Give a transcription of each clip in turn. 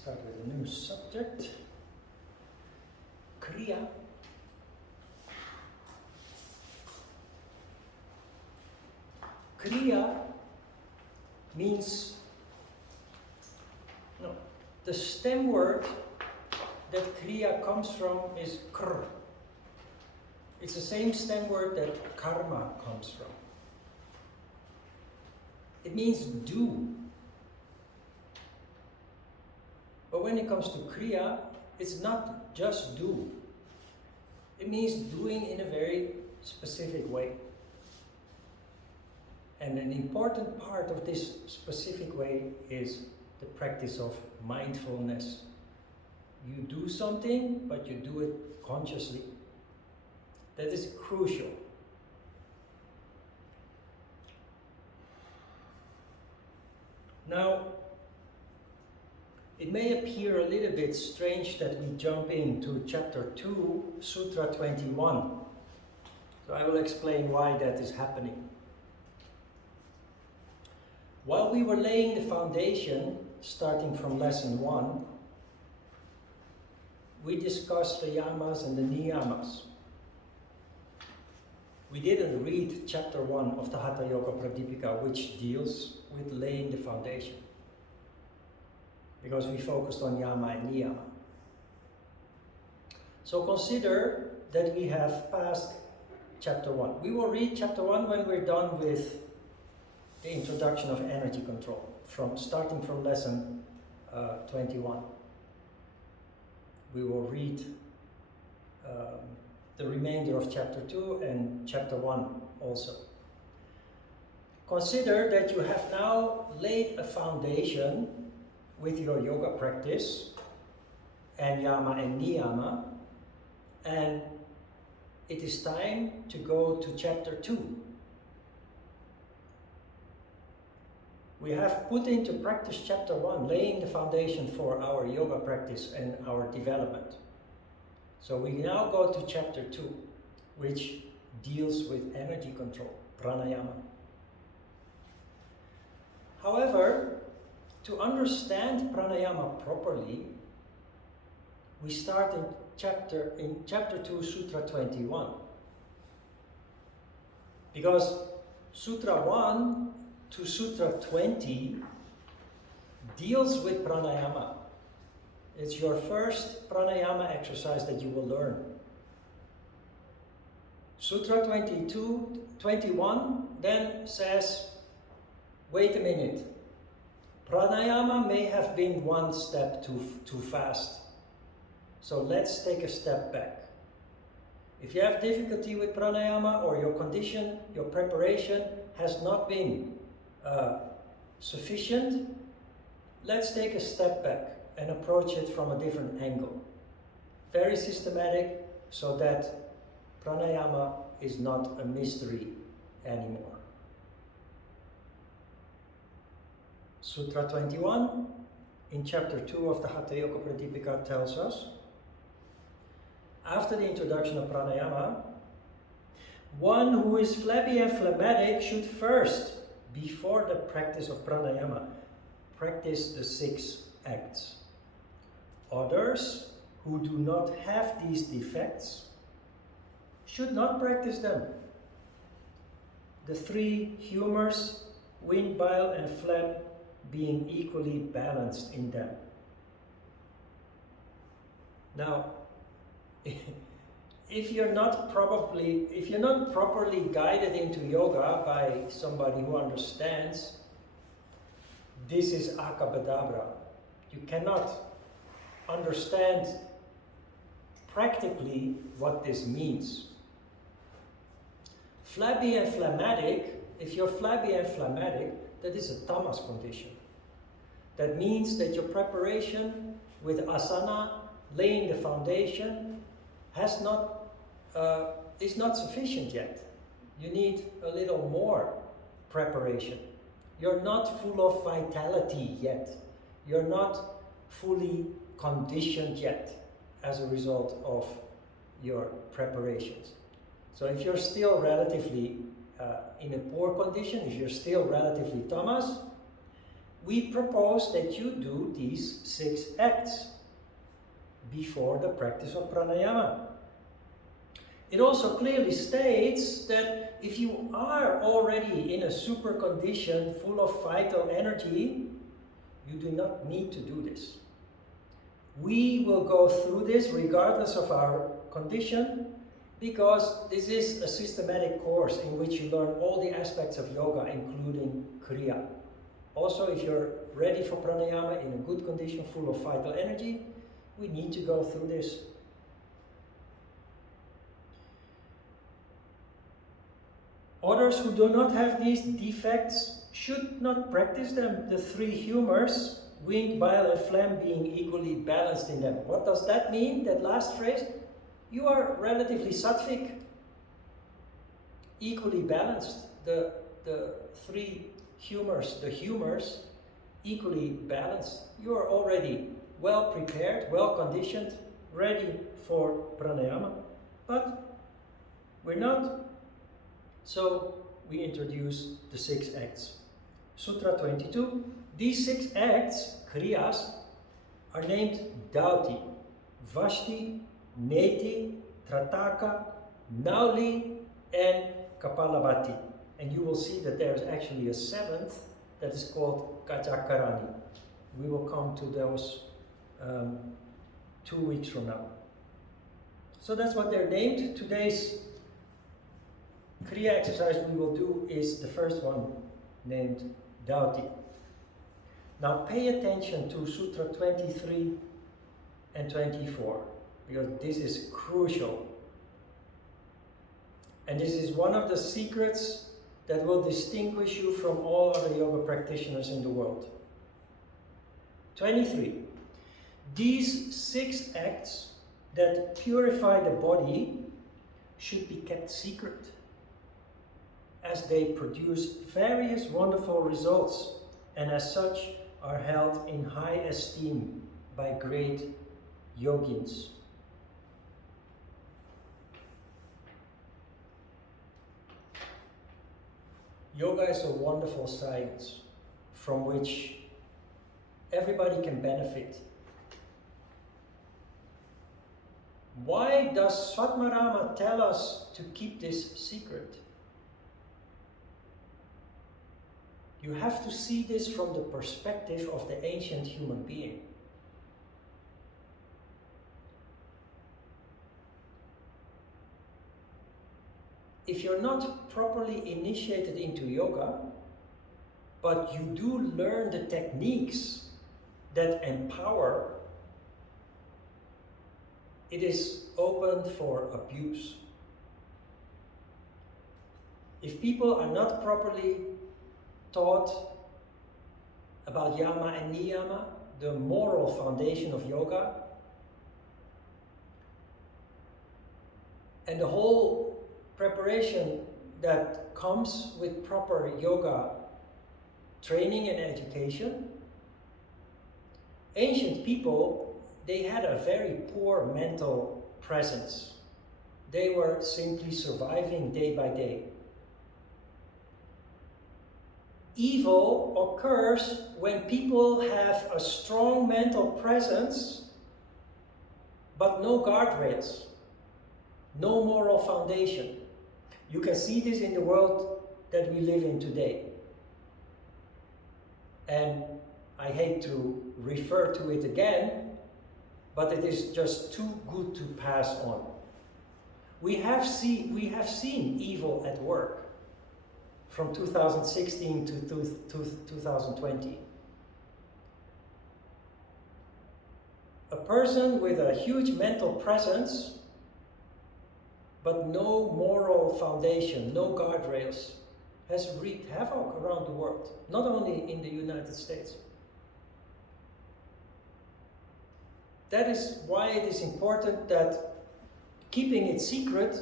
Start with a new subject. Kriya. Kriya means, no, the stem word that Kriya comes from is kr. It's the same stem word that karma comes from. It means do. But when it comes to Kriya, it's not just do. It means doing in a very specific way. And an important part of this specific way is the practice of mindfulness. You do something, but you do it consciously. That is crucial. Now, it may appear a little bit strange that we jump into chapter 2, Sutra 21. So I will explain why that is happening. While we were laying the foundation, starting from lesson 1, we discussed the yamas and the niyamas. We didn't read chapter 1 of the Hatha Yoga Pradipika, which deals with laying the foundation, because we focused on yama and niyama. So consider that we have passed chapter 1. We will read chapter 1 when we're done with the introduction of energy control, starting from lesson 21. We will read the remainder of chapter 2 and chapter 1 also. Consider that you have now laid a foundation with your yoga practice and yama and niyama, and it is time to go to chapter 2. We have put into practice chapter 1, laying the foundation for our yoga practice and our development. So we now go to chapter 2, which deals with energy control, pranayama. However, to understand pranayama properly, we start in chapter 2, Sutra 21. Because Sutra 1 to Sutra 20 deals with pranayama. It's your first pranayama exercise that you will learn. Sutra 21 then says, wait a minute, pranayama may have been one step too fast. So let's take a step back. If you have difficulty with pranayama, or your condition, your preparation has not been sufficient, let's take a step back and approach it from a different angle. Very systematic, so that pranayama is not a mystery anymore. Sutra 21 in chapter 2 of the Hatha Yoga Pradipika tells us, after the introduction of pranayama, one who is flabby and phlegmatic should first, before the practice of pranayama, practice the 6 acts. Others who do not have these defects should not practice them. The 3 humors, wind, bile and phlegm, being equally balanced in them. Now, if you're not properly guided into yoga by somebody who understands, this is akabadabra. You cannot understand practically what this means. Flabby and phlegmatic, if you're flabby and phlegmatic, that is a tamas condition. That means that your preparation with asana, laying the foundation, is not sufficient yet. You need a little more preparation. You're not full of vitality yet. You're not fully conditioned yet as a result of your preparations. So if you're still relatively in a poor condition, if you're still relatively tamas, we propose that you do these 6 acts before the practice of pranayama. It also clearly states that if you are already in a super condition full of vital energy, you do not need to do this. We will go through this regardless of our condition, because this is a systematic course in which you learn all the aspects of yoga, including Kriya. Also, if you're ready for pranayama in a good condition, full of vital energy, we need to go through this. Others who do not have these defects should not practice them. The 3 humors, wind, bile and phlegm, being equally balanced in them. What does that mean, that last phrase? You are relatively sattvic, equally balanced. The 3 humors, the humors, equally balanced. You are already well prepared, well conditioned, ready for pranayama. But we're not. So we introduce the 6 acts. Sutra 22. These 6 acts, kriyas, are named Dhauti, Vashti, Neti, Trataka, Nauli, and Kapalabhati. And you will see that there is actually a 7th that is called Kajakarani. We will come to those 2 weeks from now. So that's what they're named. Today's Kriya exercise we will do is the first one, named Dhauti. Now pay attention to Sutra 23 and 24, because this is crucial. And this is one of the secrets that will distinguish you from all other yoga practitioners in the world. 23. These 6 acts that purify the body should be kept secret, as they produce various wonderful results, and as such are held in high esteem by great yogins. Yoga is a wonderful science from which everybody can benefit. Why does Svatmarama tell us to keep this secret? You have to see this from the perspective of the ancient human being. If you're not properly initiated into yoga, but you do learn the techniques that empower, it is open for abuse. If people are not properly taught about yama and niyama, the moral foundation of yoga, and the whole preparation that comes with proper yoga training and education, ancient people, they had a very poor mental presence. They were simply surviving day by day. Evil occurs when people have a strong mental presence, but no guardrails, no moral foundation. You can see this in the world that we live in today. And I hate to refer to it again, but it is just too good to pass on. We have seen evil at work from 2016 to 2020. A person with a huge mental presence, but no moral foundation, no guardrails, has wreaked havoc around the world, not only in the United States. That is why it is important that keeping it secret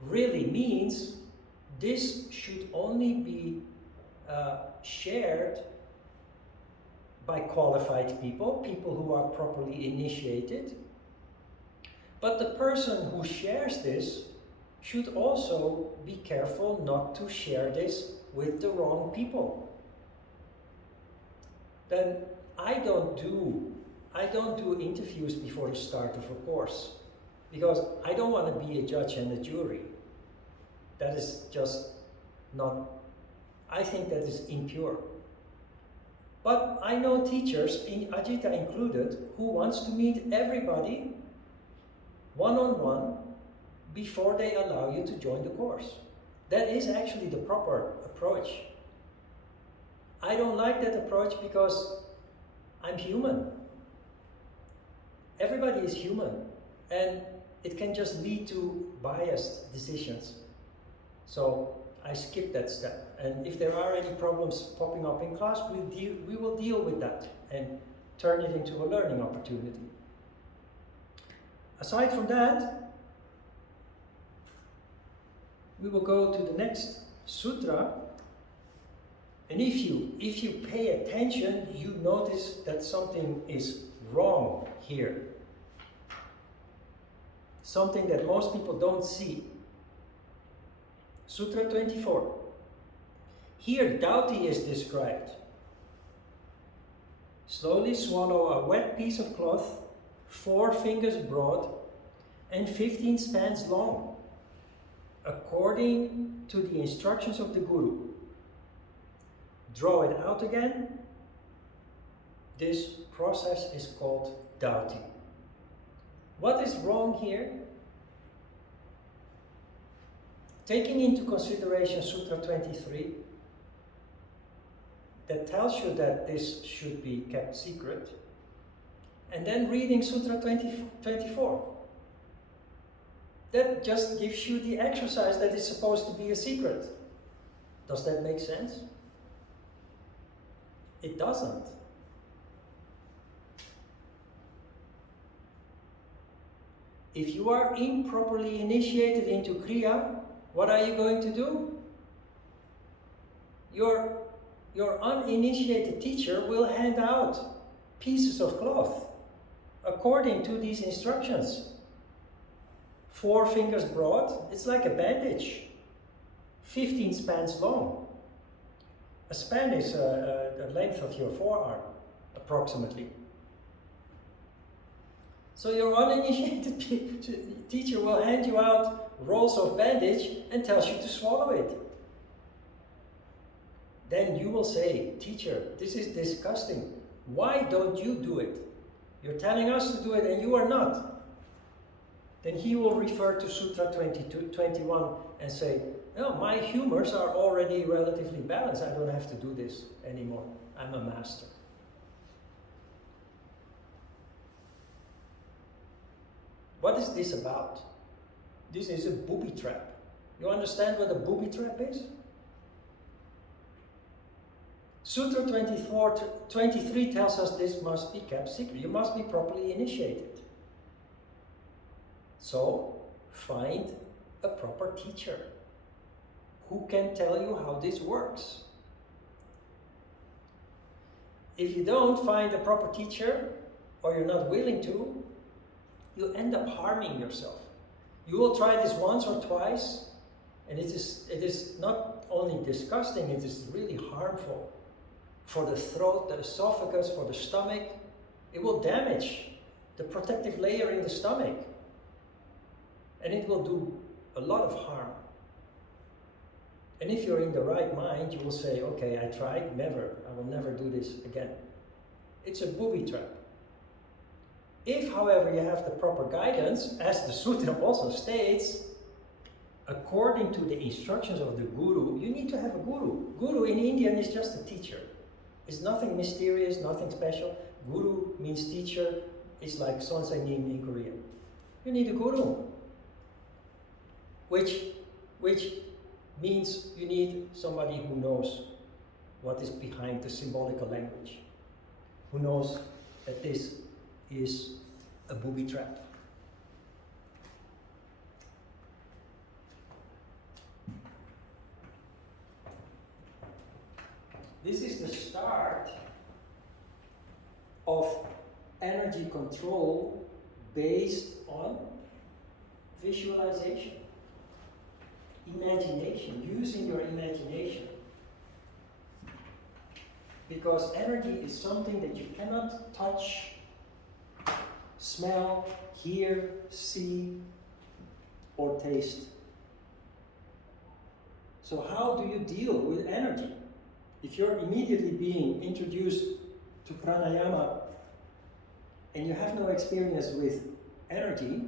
really means this should only be shared by qualified people, people who are properly initiated. But the person who shares this should also be careful not to share this with the wrong people. then I don't do interviews before the start of a course, because I don't want to be a judge and a jury. That is just not, I think that is impure. But I know teachers, Ajita included, who wants to meet everybody one-on-one before they allow you to join the course. That is actually the proper approach. I don't like that approach because I'm human. Everybody is human, and it can just lead to biased decisions. So I skip that step. And if there are any problems popping up in class, we will deal with that and turn it into a learning opportunity. Aside from that, we will go to the next sutra. And if you pay attention, you notice that something is wrong here. Something that most people don't see. Sutra 24. Here Dhauti is described. Slowly swallow a wet piece of cloth, 4 fingers broad and 15 spans long, according to the instructions of the Guru. Draw it out again. This process is called Dhauti. What is wrong here? Taking into consideration Sutra 23, that tells you that this should be kept secret, and then reading Sutra 24, that just gives you the exercise that is supposed to be a secret. Does that make sense? It doesn't. If you are improperly initiated into Kriya, what are you going to do? Your uninitiated teacher will hand out pieces of cloth according to these instructions. 4 fingers broad, it's like a bandage. 15 spans long. A span is the length of your forearm, approximately. So your uninitiated teacher will hand you out rolls of bandage and tells you to swallow it. Then you will say, teacher, this is disgusting. Why don't you do it? You're telling us to do it and you are not. Then he will refer to Sutra 21 and say, no, my humors are already relatively balanced. I don't have to do this anymore. I'm a master. What is this about? This is a booby trap. You understand what a booby trap is? Sutra 23 tells us this must be kept secret. You must be properly initiated. So, find a proper teacher who can tell you how this works. If you don't find a proper teacher, or you're not willing to, you end up harming yourself. You will try this once or twice, and it is not only disgusting, it is really harmful for the throat, the esophagus, for the stomach. It will damage the protective layer in the stomach, and it will do a lot of harm. And if you're in the right mind, you will say, okay, I tried, I will never do this again. It's a booby trap. If, however, you have the proper guidance, as the sutra also states, according to the instructions of the Guru, you need to have a Guru. Guru in Indian is just a teacher. It's nothing mysterious, nothing special. Guru means teacher. It's like Sonsainin in Korean. You need a Guru, which means you need somebody who knows what is behind the symbolical language, who knows that this is a booby trap. This is the start of energy control based on visualization, imagination, using your imagination. because energy is something that you cannot touch, smell, hear, see, or taste. So how do you deal with energy? If you're immediately being introduced to pranayama and you have no experience with energy,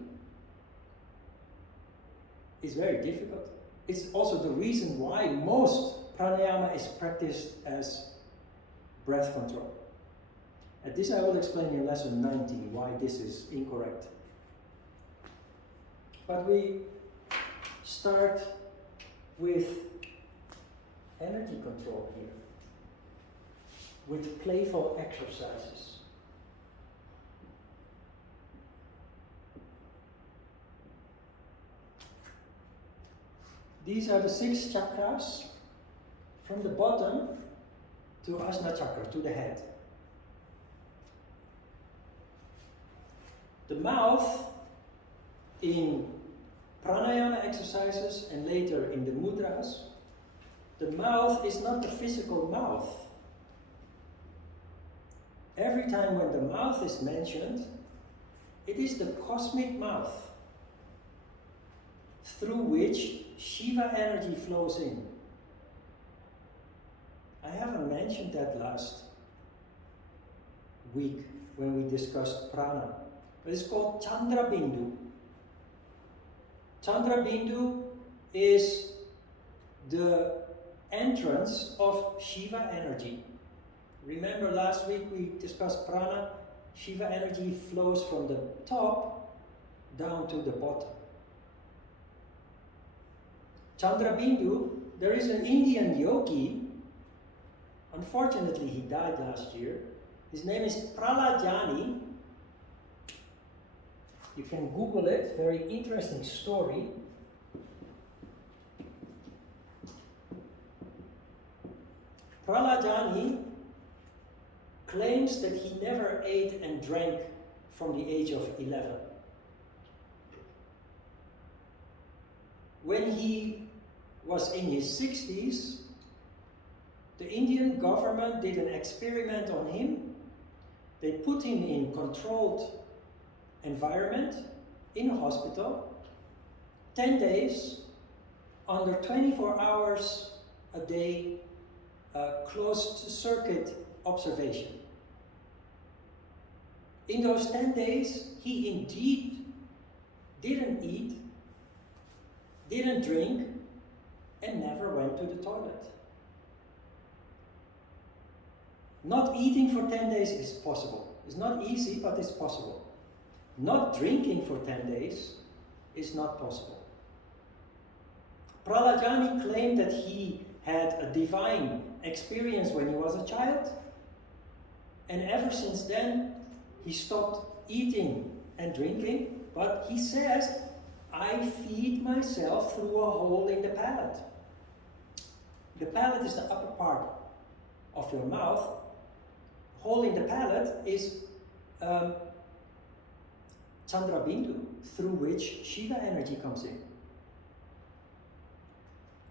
it's very difficult. It's also the reason why most pranayama is practiced as breath control. And this I will explain in lesson 19 why this is incorrect. But we start with energy control here, with playful exercises. These are the 6 chakras from the bottom to Ajna chakra, to the head. The mouth in pranayama exercises and later in the mudras, the mouth is not the physical mouth. Every time when the mouth is mentioned, it is the cosmic mouth through which Shiva energy flows in. I haven't mentioned that last week when we discussed prana. But it's called Chandra Bindu. Chandra Bindu is the entrance of Shiva energy. Remember last week we discussed prana. Shiva energy flows from the top down to the bottom. Chandra Bindu, there is an Indian yogi, unfortunately he died last year. His name is Pralajani. You can Google it, very interesting story. Pralajani claims that he never ate and drank from the age of 11. When he was in his 60s, the Indian government did an experiment on him. They put him in controlled environment, in a hospital, 10 days, under 24 hours a day, closed circuit observation. In those 10 days, he indeed didn't eat, didn't drink, and never went to the toilet. Not eating for 10 days is possible. It's not easy, but it's possible. Not drinking for 10 days is not possible. Pralajani claimed that he had a divine experience when he was a child, and ever since then he stopped eating and drinking, but he says, I feed myself through a hole in the palate. The palate is the upper part of your mouth. Hole in the palate is Chandra Bindu, through which Shiva energy comes in.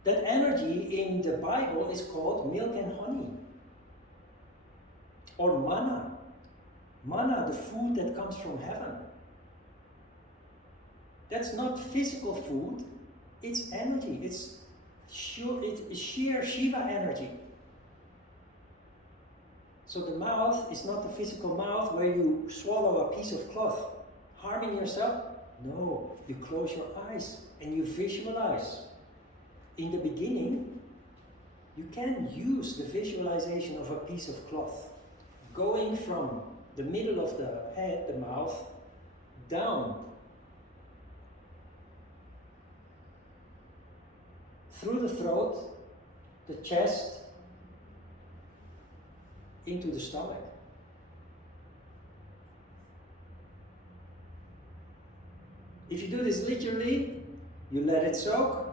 That energy in the Bible is called milk and honey, or manna. Manna, the food that comes from heaven. That's not physical food, it's energy. It's sheer Shiva energy. So the mouth is not the physical mouth where you swallow a piece of cloth, harming yourself. No, you close your eyes and you visualize. In the beginning, you can use the visualization of a piece of cloth going from the middle of the head, the mouth, down through the throat, the chest, into the stomach. If you do this literally, you let it soak,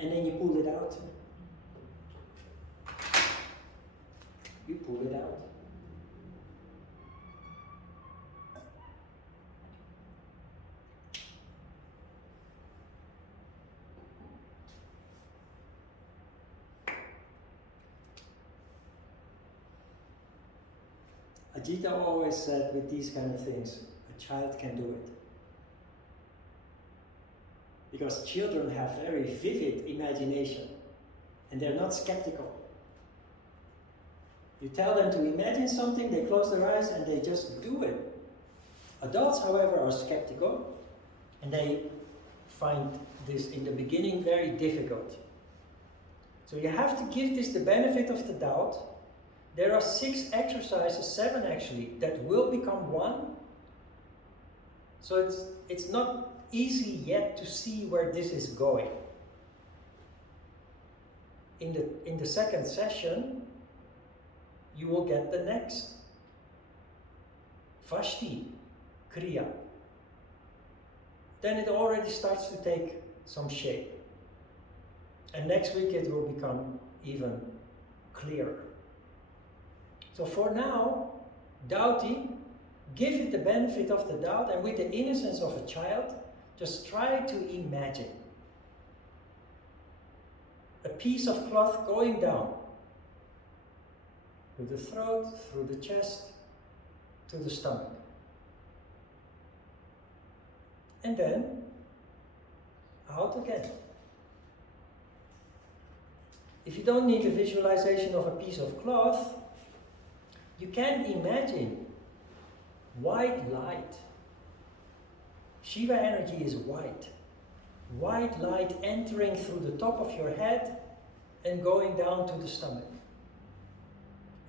and then you pull it out. You pull it out. Ajita always said with these kind of things, a child can do it. Because children have very vivid imagination and they're not skeptical. You tell them to imagine something, they close their eyes and they just do it. Adults, however, are skeptical and they find this in the beginning very difficult. So you have to give this the benefit of the doubt. There are 6 exercises, 7 actually, that will become one. So it's not easy yet to see where this is going. In the second session, you will get the next. Vashti, Kriya. Then it already starts to take some shape. And next week it will become even clearer. So for now, Dhauti, give it the benefit of the doubt, and with the innocence of a child, just try to imagine a piece of cloth going down through the throat, through the chest, to the stomach. And then out again. If you don't need a visualization of a piece of cloth, you can imagine white light. Shiva energy is white. White light entering through the top of your head and going down to the stomach.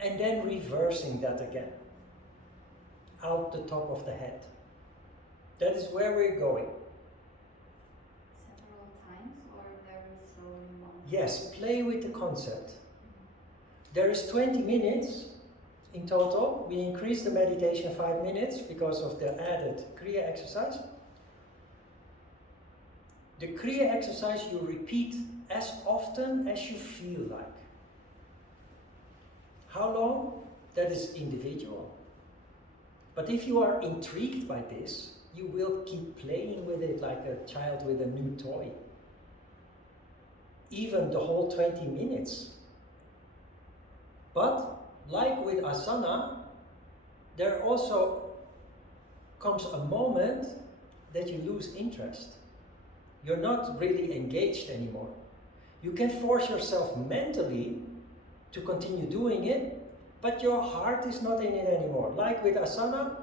And then reversing that again. Out the top of the head. That is where we're going. Several times or very slowly moment? Yes, play with the concept. There is 20 minutes in total. We increased the meditation 5 minutes because of the added Kriya exercise. The Kriya exercise you repeat as often as you feel like. How long? That is individual. But if you are intrigued by this, you will keep playing with it like a child with a new toy. Even the whole 20 minutes. But, like with asana, there also comes a moment that you lose interest. You're not really engaged anymore. You can force yourself mentally to continue doing it, but your heart is not in it anymore. Like with asana,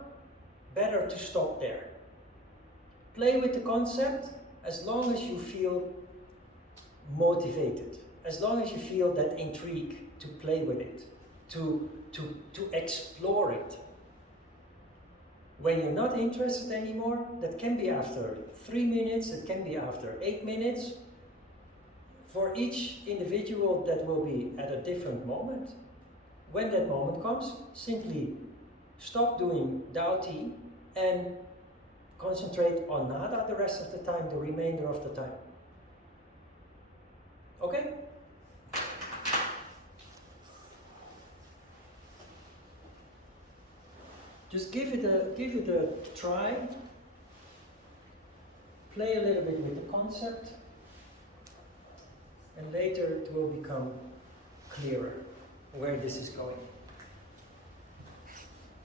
better to stop there. Play with the concept as long as you feel motivated, as long as you feel that intrigue to play with it, to explore it. When you're not interested anymore, that can be after 3 minutes, it can be after 8 minutes. For each individual, that will be at a different moment. When that moment comes, simply stop doing Dhauti and concentrate on nada the rest of the time, the remainder of the time. Okay? Just give it a try. Play a little bit with the concept. And later it will become clearer where this is going.